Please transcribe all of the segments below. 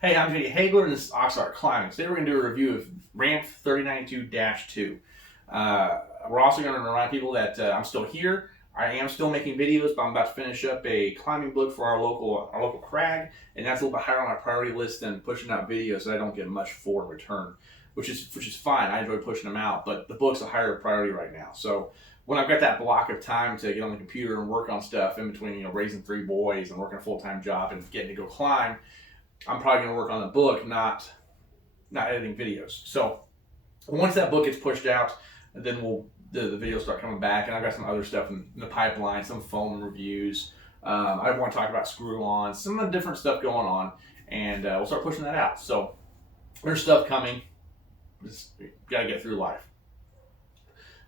Hey, I'm JD Hagler, and this is Aux'Arc Climbing. Today we're going to do a review of Rampf 3092-2. We're also going to remind people that I'm still here. I am still making videos, but I'm about to finish up a climbing book for our local crag, and that's a little bit higher on my priority list than pushing out videos that I don't get much for in return, which is fine. I enjoy pushing them out, but the book's a higher priority right now. So when I've got that block of time to get on the computer and work on stuff in between, raising 3 boys and working a full-time job and getting to go climb, I'm probably going to work on the book, not editing videos. So once that book gets pushed out, then the videos start coming back, and I've got some other stuff in the pipeline, some foam reviews. I want to talk about screw-ons, some of the different stuff going on, and we'll start pushing that out. So there's stuff coming. Just got to get through life.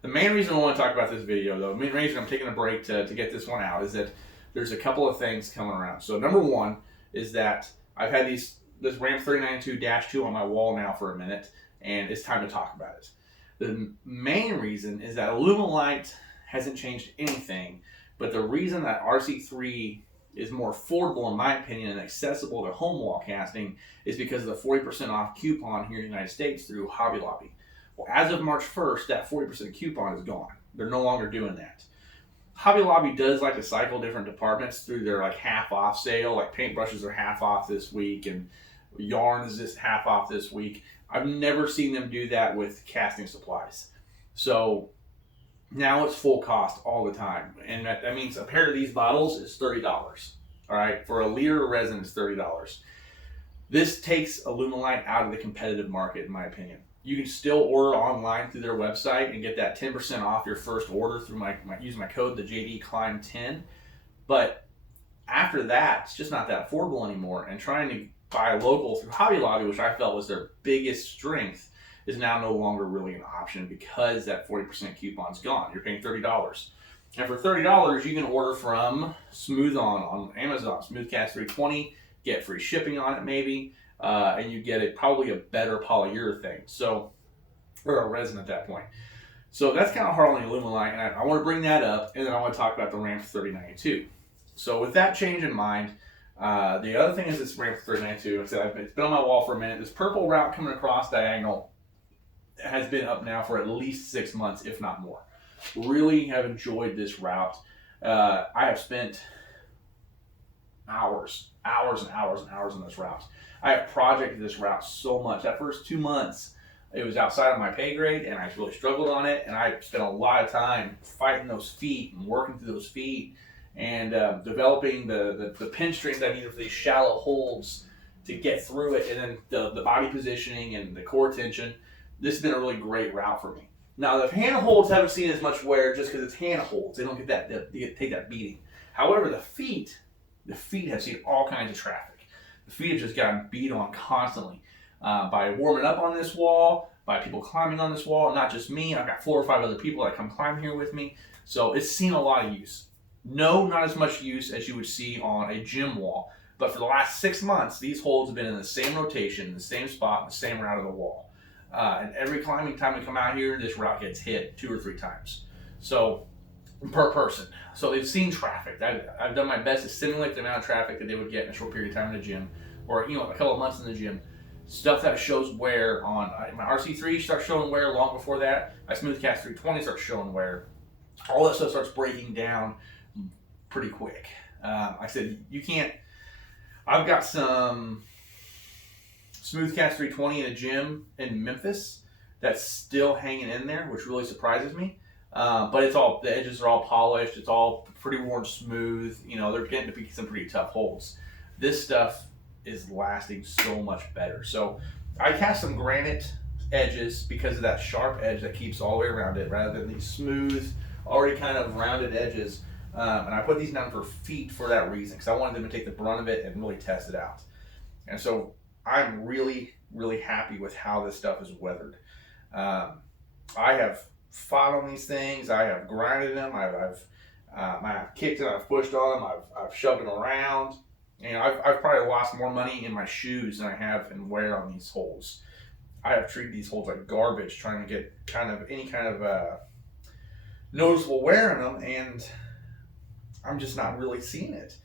The main reason I want to talk about this video, though, the main reason I'm taking a break to get this one out, is that there's a couple of things coming around. So number one is that I've had this Rampf 3092-2 on my wall now for a minute, and it's time to talk about it. The main reason is that Alumilite hasn't changed anything, but the reason that RC3 is more affordable, in my opinion, and accessible to home wall casting is because of the 40% off coupon here in the United States through Hobby Lobby. Well, as of March 1st, that 40% coupon is gone. They're no longer doing that. Hobby Lobby does like to cycle different departments through their half off sale. Like paintbrushes are half off this week, and yarn is just half off this week. I've never seen them do that with casting supplies. So now it's full cost all the time, and that means a pair of these bottles is $30. All right, for a liter of resin is $30. This takes Alumilite out of the competitive market, in my opinion. You can still order online through their website and get that 10% off your first order through use my code, the JD Climb 10. But after that, it's just not that affordable anymore. And trying to buy local through Hobby Lobby, which I felt was their biggest strength, is now no longer really an option because that 40% coupon's gone. You're paying $30. And for $30, you can order from Smooth on Amazon, Smoothcast 320, get free shipping on it maybe. And you get probably a better polyurethane, or a resin at that point. So that's kind of hard on the Alumilite, and I want to bring that up, and then I want to talk about the Rampf 3092. So with that change in mind, the other thing is this Rampf 3092. It's been on my wall for a minute. This purple route coming across diagonal has been up now for at least 6 months, if not more. Really have enjoyed this route. I have spent hours and hours on this route. I have projected this route so much. That first 2 months, it was outside of my pay grade, and I really struggled on it, and I spent a lot of time fighting those feet and working through those feet and developing the pin strings I needed for these shallow holds to get through it, and then the body positioning and the core tension. This has been a really great route for me. Now, the hand holds haven't seen as much wear just because it's hand holds. They don't take that beating. However, the feet have seen all kinds of traffic. The feet have just gotten beat on constantly by warming up on this wall, by people climbing on this wall. Not just me. I've got 4 or 5 other people that come climb here with me. So it's seen a lot of use. No, not as much use as you would see on a gym wall. But for the last 6 months, these holds have been in the same rotation, the same spot, the same route of the wall. And every climbing time we come out here, this route gets hit 2 or 3 times. So per person. So they've seen traffic. I've done my best to simulate the amount of traffic that they would get in a short period of time in the gym, or a couple of months in the gym. Stuff that shows wear on my RC3 starts showing wear long before that. My Smoothcast 320 starts showing wear. All that stuff starts breaking down pretty quick. I said you can't. I've got some Smoothcast 320 in a gym in Memphis that's still hanging in there, which really surprises me. But the edges are all polished. It's all pretty worn smooth. They're getting to be some pretty tough holds. This stuff is lasting so much better. So I cast some granite edges because of that sharp edge that keeps all the way around it, rather than these smooth, already kind of rounded edges. And I put these down for feet for that reason, because I wanted them to take the brunt of it and really test it out. And so I'm really, really happy with how this stuff is weathered. I have fought on these things. I have grinded them. I've kicked them. I've pushed on them. I've shoved them around. I've probably lost more money in my shoes than I have in wear on these holes. I have treated these holes like garbage, trying to get any kind of noticeable wear in them, and I'm just not really seeing it.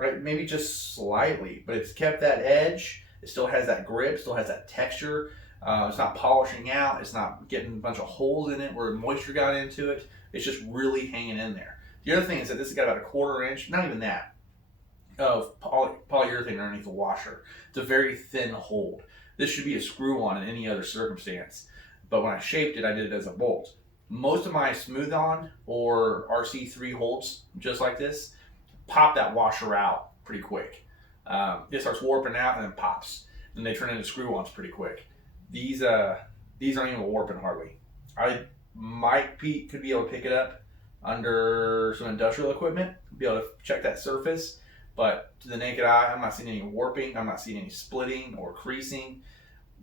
right? Maybe just slightly, but it's kept that edge. It still has that grip, still has that texture. It's not polishing out. It's not getting a bunch of holes in it where moisture got into it. It's just really hanging in there. The other thing is that this has got about 1/4 inch, not even that, of polyurethane underneath the washer. It's a very thin hold. This should be a screw-on in any other circumstance. But when I shaped it, I did it as a bolt. Most of my smooth-on or RC3 holds, just like this, pop that washer out pretty quick. It starts warping out and then pops. Then they turn into screw-ons pretty quick. These aren't even warping hardly. I could be able to pick it up under some industrial equipment, be able to check that surface. But to the naked eye, I'm not seeing any warping. I'm not seeing any splitting or creasing.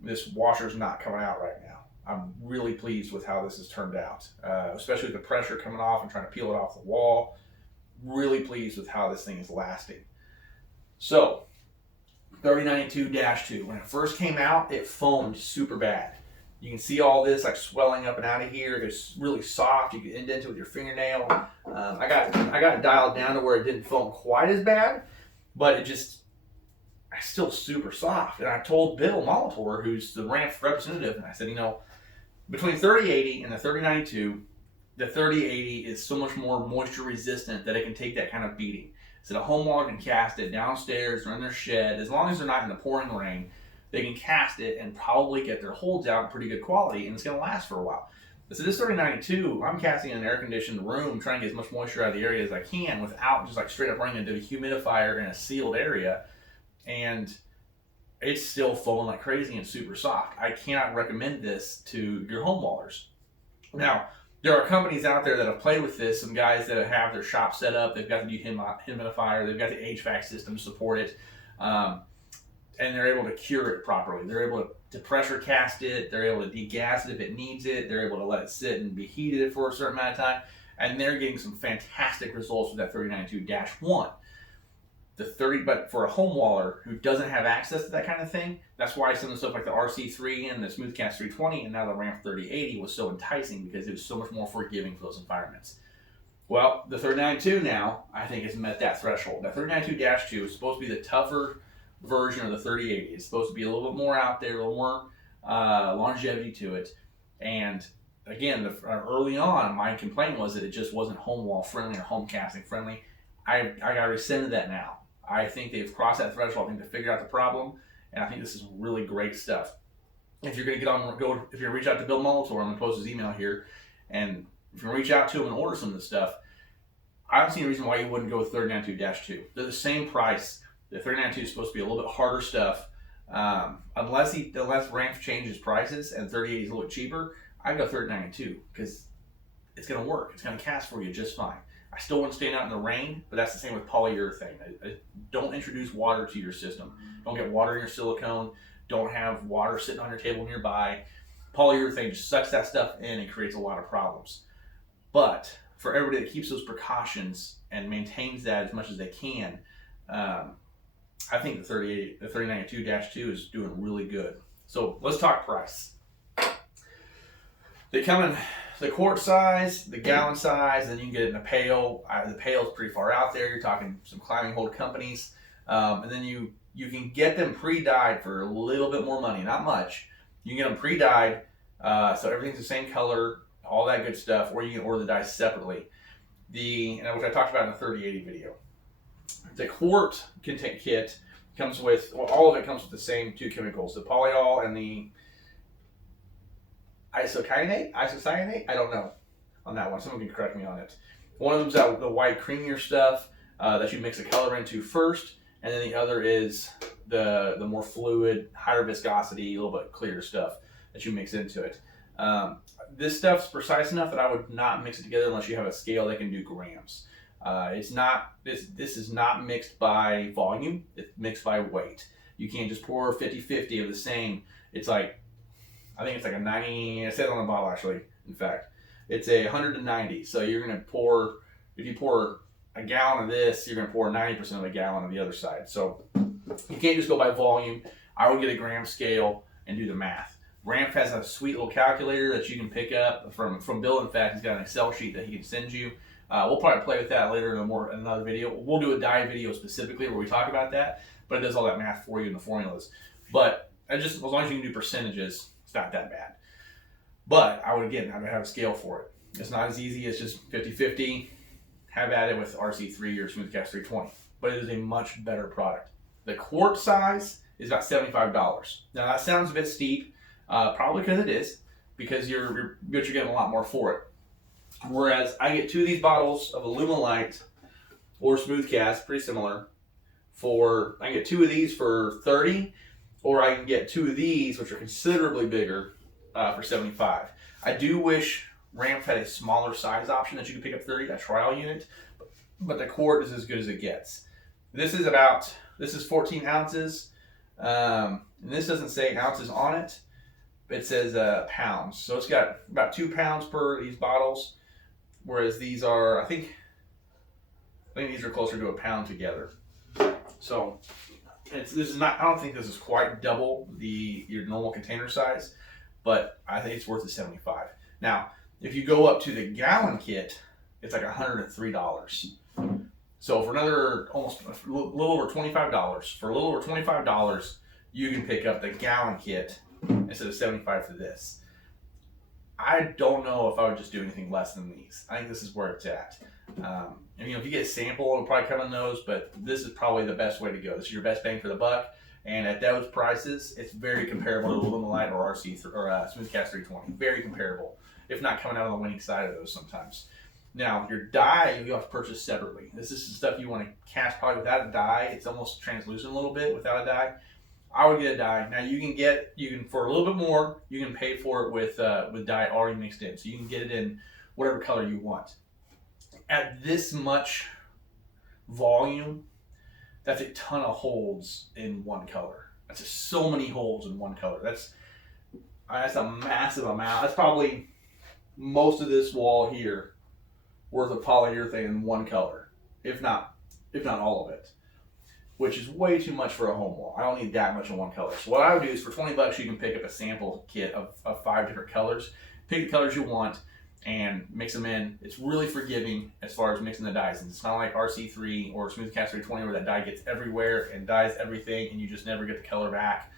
This washer's not coming out right now. I'm really pleased with how this has turned out, especially with the pressure coming off and trying to peel it off the wall. Really pleased with how this thing is lasting. So, 3092-2. When it first came out, it foamed super bad. You can see all this like swelling up and out of here. It's really soft. You can indent it with your fingernail. I got it dialed down to where it didn't foam quite as bad, but it's still super soft. And I told Bill Molitor, who's the Rampf representative, and I said, between 3080 and the 3092, the 3080 is so much more moisture resistant that it can take that kind of beating. So the homeowner can cast it downstairs or in their shed, as long as they're not in the pouring rain. They can cast it and probably get their holds out in pretty good quality, and it's going to last for a while. So this 3092, I'm casting in an air-conditioned room, trying to get as much moisture out of the area as I can without just like straight up running into a humidifier in a sealed area, and it's still foaming like crazy and super soft. I cannot recommend this to your home wallers. Now, there are companies out there that have played with this, some guys that have their shop set up, they've got the humidifier, they've got the HVAC system to support it, and they're able to cure it properly. They're able to pressure cast it, they're able to degas it if it needs it, they're able to let it sit and be heated for a certain amount of time, and they're getting some fantastic results with that 3092-1. But for a home waller who doesn't have access to that kind of thing, that's why some of the stuff like the RC3 and the Smoothcast 320 and now the Rampf 3080 was so enticing, because it was so much more forgiving for those environments. Well, the 3092 now, I think, has met that threshold. That 3092-2 is supposed to be the tougher version of the 3080. It's supposed to be a little bit more out there, a little more longevity to it. And again, early on, my complaint was that it just wasn't home wall friendly or home casting friendly. I got rescinded that now. I think they've crossed that threshold. I think they figured out the problem, and I think this is really great stuff. If you're going to if you reach out to Bill Molitor, I'm going to post his email here, and if you reach out to him and order some of this stuff, I don't see any reason why you wouldn't go with 3092-2. They're the same price. The 3092 is supposed to be a little bit harder stuff. Unless Rampf changes prices and 3080 is a little cheaper, I'd go 3092 because it's going to work. It's going to cast for you just fine. I still wouldn't stand out in the rain, but that's the same with polyurethane. Don't introduce water to your system. Don't get water in your silicone. Don't have water sitting on your table nearby. Polyurethane just sucks that stuff in and creates a lot of problems. But for everybody that keeps those precautions and maintains that as much as they can, I think the 3092-2 is doing really good. So let's talk price. They come in the quart size, the gallon size, and then you can get it in a pail. The pail is pretty far out there. You're talking some climbing hold companies. And then you can get them pre-dyed for a little bit more money, not much. You can get them pre-dyed, so everything's the same color, all that good stuff, or you can order the dyes separately. Which I talked about in the 3080 video. The quart kit comes with, all of it comes with the same two chemicals, the polyol and the isocyanate, I don't know on that one. Someone can correct me on it. One of them's out the white creamier stuff that you mix the color into first, and then the other is the more fluid, higher viscosity, a little bit clearer stuff that you mix into it. This stuff's precise enough that I would not mix it together unless you have a scale that can do grams. This is not mixed by volume, it's mixed by weight. You can't just pour 50-50 of the same. It's like, I think it's like a 90, I said it on the bottle actually, in fact. It's a 190, so you're going to pour, if you pour a gallon of this, you're going to pour 90% of a gallon of the other side. So you can't just go by volume. I would get a gram scale and do the math. Rampf has a sweet little calculator that you can pick up from Bill. In fact, he's got an Excel sheet that he can send you We'll probably play with that later in another video. We'll do a die video specifically where we talk about that, but it does all that math for you in the formulas. But just as long as you can do percentages, it's not that bad. But I would have a scale for it. It's not as easy as just 50-50. Have at it with RC3 or Smoothcast 320, but it is a much better product. The quart size is about $75. Now that sounds a bit steep, probably because it is, because you're getting a lot more for it. Whereas I get 2 of these bottles of Alumilite or Smoothcast, pretty similar. I can get 2 of these for $30, or I can get 2 of these, which are considerably bigger, for $75. I do wish Rampf had a smaller size option that you could pick up $30, a trial unit, but the quart is as good as it gets. This is 14 ounces, and this doesn't say ounces on it. It says pounds. So it's got about 2 pounds per these bottles, whereas these are, I think these are closer to a pound together. So I don't think this is quite double your normal container size, but I think it's worth the $75. Now, if you go up to the gallon kit, it's like $103. So for another a little over $25, for a little over $25, you can pick up the gallon kit instead of $75 for this. I don't know if I would just do anything less than these. I think this is where it's at. And if you get a sample, it'll probably come in those, but this is probably the best way to go. This is your best bang for the buck. And at those prices, it's very comparable to Alumilite or Smoothcast 320. Very comparable, if not coming out on the winning side of those sometimes. Now, your dye, you have to purchase separately. This is stuff you want to cast probably without a dye. It's almost translucent a little bit without a dye. I would get a dye. Now, you can for a little bit more, you can pay for it with dye already mixed in. So you can get it in whatever color you want. At this much volume, that's a ton of holes in one color. That's just so many holes in one color. That's a massive amount. That's probably most of this wall here worth of polyurethane in one color, if not all of it, which is way too much for a home wall. I don't need that much in one color. So what I would do is for $20, you can pick up a sample kit of 5 different colors. Pick the colors you want and mix them in. It's really forgiving as far as mixing the dyes. And it's not like RC3 or Smoothcast 320 where that dye gets everywhere and dyes everything and you just never get the color back.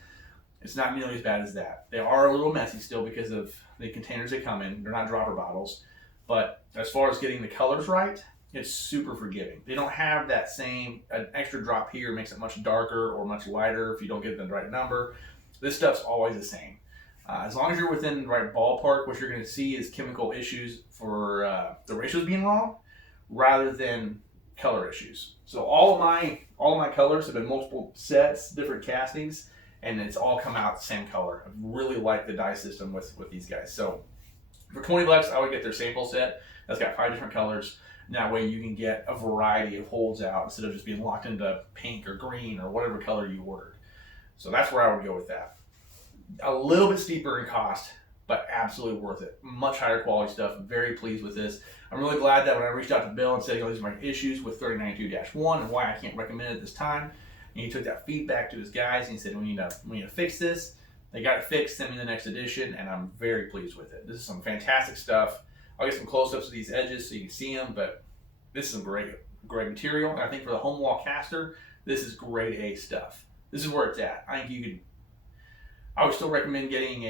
It's not nearly as bad as that. They are a little messy still because of the containers they come in. They're not dropper bottles. But as far as getting the colors right, it's super forgiving. They don't have that an extra drop here makes it much darker or much lighter if you don't get the right number. This stuff's always the same. As long as you're within the right ballpark, what you're going to see is chemical issues for the ratios being wrong rather than color issues. So all of my colors have been multiple sets, different castings, and it's all come out the same color. I really like the dye system with these guys. So for $20, I would get their sample set. That's got 5 different colors. And that way you can get a variety of holds out instead of just being locked into pink or green or whatever color you ordered. So that's where I would go with that. A little bit steeper in cost, but absolutely worth it. Much higher quality stuff. Very pleased with this. I'm really glad that when I reached out to Bill and said, these are my issues with 3092-1 and why I can't recommend it at this time, and he took that feedback to his guys and he said, we need to fix this. They got it fixed, sent me the next edition, and I'm very pleased with it. This is some fantastic stuff. I'll get some close-ups of these edges so you can see them, but this is some great material. And I think for the home wall caster, this is grade A stuff. This is where it's at. I would still recommend getting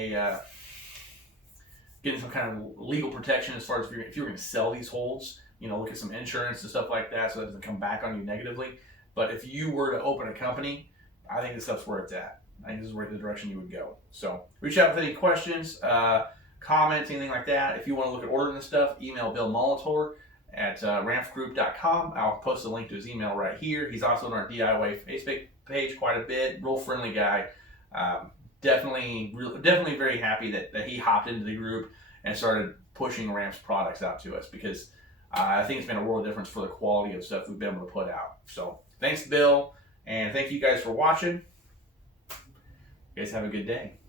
some kind of legal protection as far as if you're going to sell these holds. Look at some insurance and stuff like that so that it doesn't come back on you negatively. But if you were to open a company, I think this stuff's where it's at. I think this is where the direction you would go. So reach out with any questions, comments, anything like that. If you want to look at ordering this stuff, email Bill Molitor at rampfgroup.com. I'll post a link to his email right here. He's also on our DIY Facebook page quite a bit. Real friendly guy. Definitely very happy that he hopped into the group and started pushing Rampf's products out to us because I think it's been a world of difference for the quality of stuff we've been able to put out. So thanks, Bill, and thank you guys for watching. You guys have a good day.